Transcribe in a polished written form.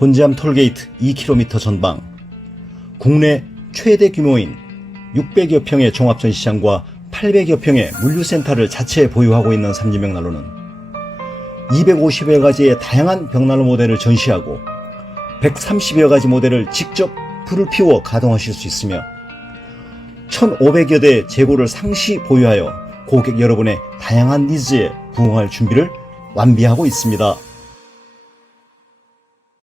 곤지암 톨게이트 2km 전방, 국내 최대 규모인 600여 평의 종합전시장과 800여 평의 물류센터를 자체에 보유하고 있는 삼진벽난로는 250여 가지의 다양한 벽난로 모델을 전시하고 130여 가지 모델을 직접 불을 피워 가동하실 수 있으며 1,500여 대의 재고를 상시 보유하여 고객 여러분의 다양한 니즈에 부응할 준비를 완비하고 있습니다.